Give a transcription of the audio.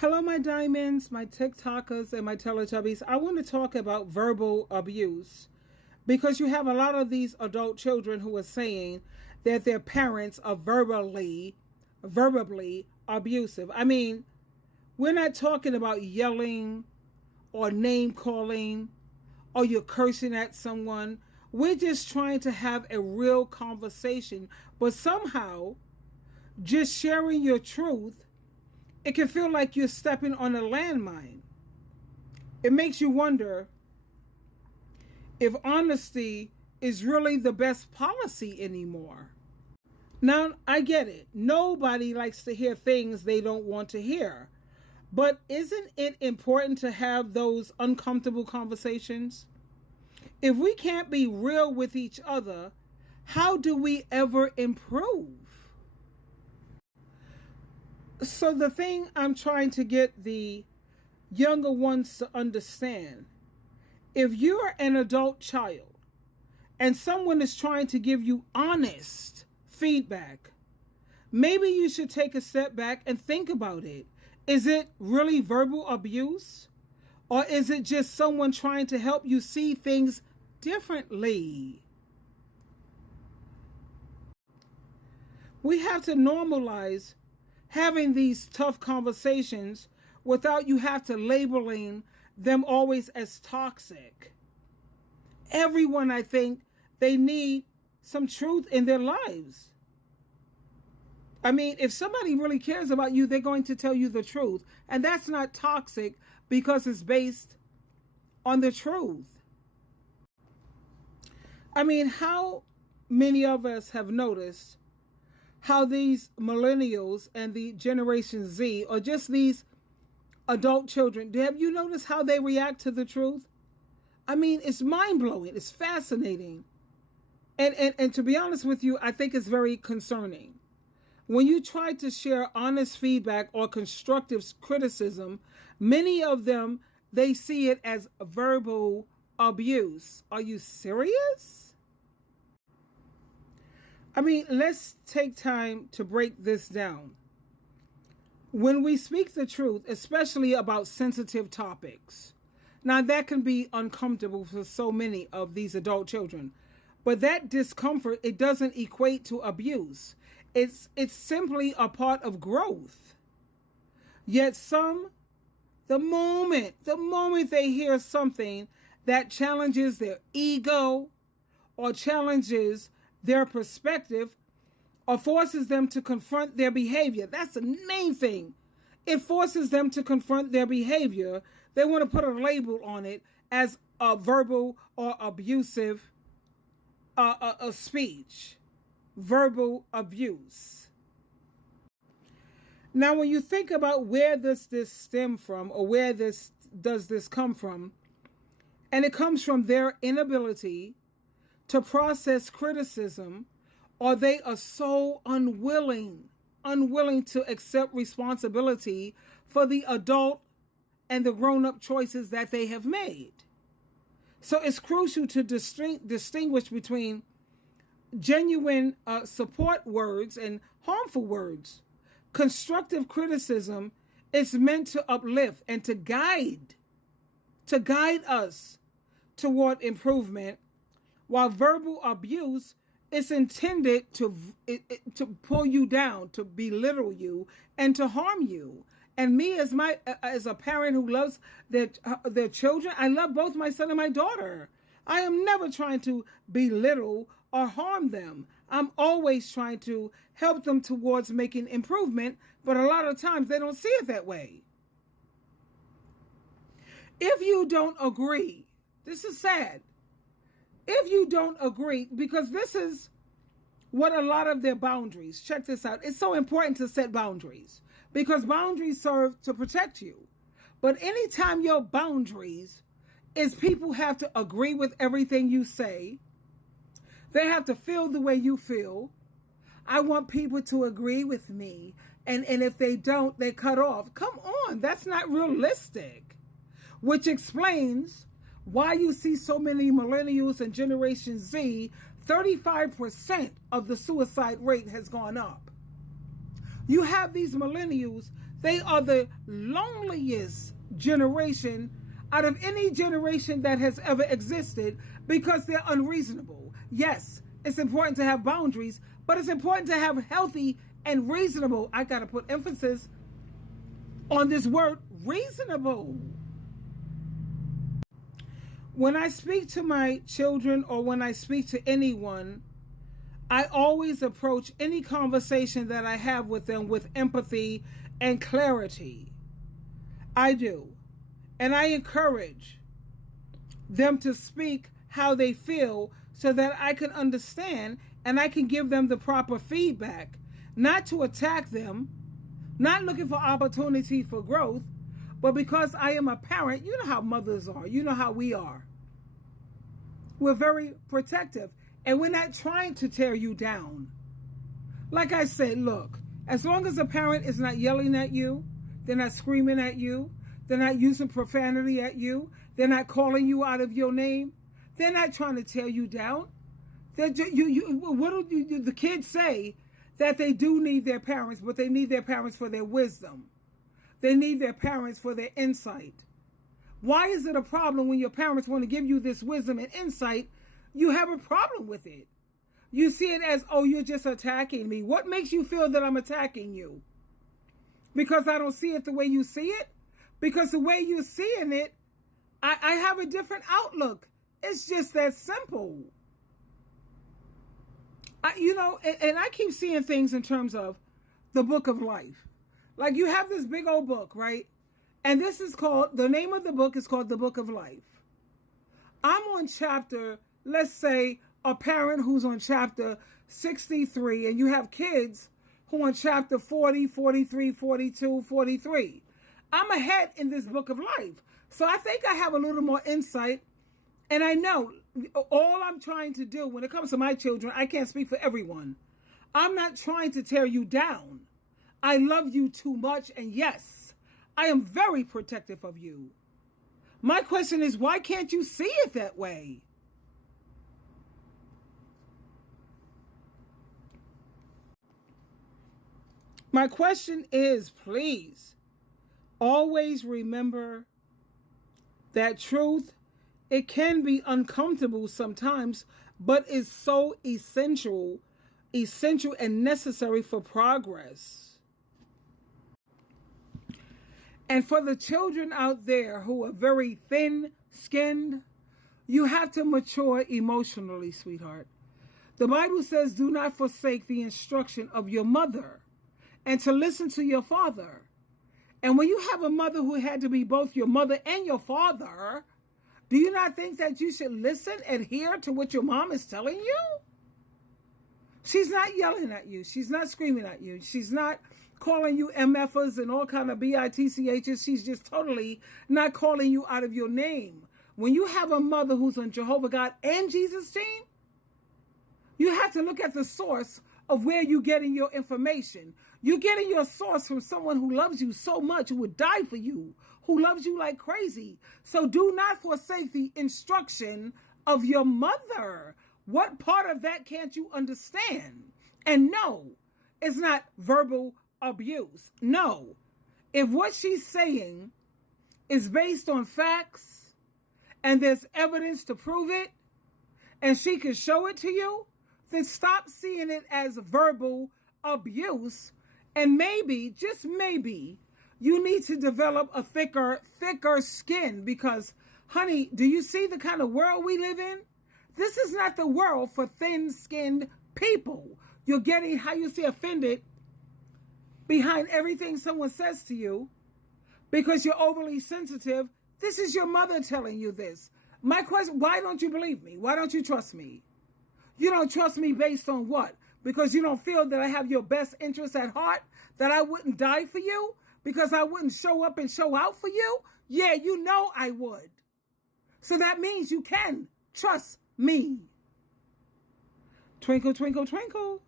Hello, my diamonds, my TikTokers, and my Teletubbies. I want to talk about verbal abuse because you have a lot of these adult children who are saying that their parents are verbally abusive. I mean, we're not talking about yelling or name calling or you're cursing at someone. We're just trying to have a real conversation, but somehow just sharing your truth, it can feel like you're stepping on a landmine. It makes you wonder if honesty is really the best policy anymore. Now, I get it. Nobody likes to hear things they don't want to hear. But isn't it important to have those uncomfortable conversations? If we can't be real with each other, how do we ever improve? So the thing I'm trying to get the younger ones to understand, if you're an adult child and someone is trying to give you honest feedback, maybe you should take a step back and think about it. Is it really verbal abuse? Or is it just someone trying to help you see things differently? We have to normalize having these tough conversations without you have to labeling them always as toxic. Everyone, I think, they need some truth in their lives. I mean, if somebody really cares about you, they're going to tell you the truth. And that's not toxic because it's based on the truth. I mean, how many of us have noticed how these millennials and the Generation Z, or just these adult children, have you noticed how they react to the truth? I mean, it's mind-blowing. It's fascinating. And to be honest with you, I think it's very concerning. When you try to share honest feedback or constructive criticism, many of them, they see it as verbal abuse. Are you serious? I mean, let's take time to break this down. When we speak the truth, especially about sensitive topics, now that can be uncomfortable for so many of these adult children, but that discomfort, it doesn't equate to abuse. It's simply a part of growth. Yet some, the moment they hear something that challenges their ego or challenges their perspective or forces them to confront their behavior. That's the main thing. It forces them to confront their behavior. They want to put a label on it as a verbal or abusive a speech. Verbal abuse. Now, when you think about where this stem from, or where this come from, and it comes from their inability to process criticism, or they are so unwilling to accept responsibility for the adult and the grown-up choices that they have made. So it's crucial to distinguish between genuine support words and harmful words. Constructive criticism is meant to uplift and to guide us toward improvement, while verbal abuse is intended to pull you down, to belittle you, and to harm you. And me, as a parent who loves their children, I love both my son and my daughter. I am never trying to belittle or harm them. I'm always trying to help them towards making improvement, but a lot of times they don't see it that way. If you don't agree, this is sad. If you don't agree, because this is what a lot of their boundaries, check this out. It's so important to set boundaries because boundaries serve to protect you. But anytime your boundaries is people have to agree with everything you say, they have to feel the way you feel. I want people to agree with me. And if they don't, they cut off. Come on, that's not realistic. Which explains why you see so many millennials and Generation Z, 35% of the suicide rate has gone up. You have these millennials They are the loneliest generation out of any generation that has ever existed because they're unreasonable. Yes, it's important to have boundaries, but it's important to have healthy and reasonable. I got to put emphasis on this word, reasonable. When I speak to my children or when I speak to anyone, I always approach any conversation that I have with them with empathy and clarity. I do. And I encourage them to speak how they feel so that I can understand and I can give them the proper feedback, not to attack them, not looking for opportunity for growth, but because I am a parent. You know how mothers are. You know how we are. We're very protective, and we're not trying to tear you down. Like I said, look, as long as a parent is not yelling at you, they're not screaming at you, they're not using profanity at you, they're not calling you out of your name, they're not trying to tear you down. What do the kids say? That they do need their parents, but they need their parents for their wisdom. They need their parents for their insight. Why is it a problem when your parents want to give you this wisdom and insight? You have a problem with it. You see it as, oh, you're just attacking me. What makes you feel that I'm attacking you? Because I don't see it the way you see it? Because the way you're seeing it, I have a different outlook. It's just that simple. I keep seeing things in terms of the book of life. Like you have this big old book, right? And this is called, the name of the book is called the Book of Life. I'm on chapter, let's say a parent who's on chapter 63, and you have kids who are on chapter 40, 43, 42, 43. I'm ahead in this book of life. So I think I have a little more insight. And I know all I'm trying to do when it comes to my children, I can't speak for everyone. I'm not trying to tear you down. I love you too much. And yes, I am very protective of you. My question is, why can't you see it that way? My question is, please, always remember that truth, it can be uncomfortable sometimes, but is so essential and necessary for progress. And for the children out there who are very thin-skinned, you have to mature emotionally, sweetheart. The Bible says, do not forsake the instruction of your mother and to listen to your father. And when you have a mother who had to be both your mother and your father, do you not think that you should listen, adhere to what your mom is telling you? She's not yelling at you. She's not screaming at you. She's not calling you MFers and all kind of BITCHs. She's just totally not calling you out of your name. When you have a mother who's on Jehovah God and Jesus team, you have to look at the source of where you're getting your information. You're getting your source from someone who loves you so much, who would die for you, who loves you like crazy. So do not forsake the instruction of your mother. What part of that can't you understand? And no, it's not verbal abuse. No. If what she's saying is based on facts and there's evidence to prove it and she can show it to you, then stop seeing it as verbal abuse. And maybe, just maybe, you need to develop a thicker skin because, honey, do you see the kind of world we live in? This is not the world for thin-skinned people. You're getting, how you say, offended behind everything someone says to you because you're overly sensitive. This is your mother telling you this. My question, why don't you believe me? Why don't you trust me? You don't trust me based on what? Because you don't feel that I have your best interests at heart? That I wouldn't die for you? Because I wouldn't show up and show out for you? Yeah, you know I would. So that means you can trust me. Twinkle, twinkle, twinkle.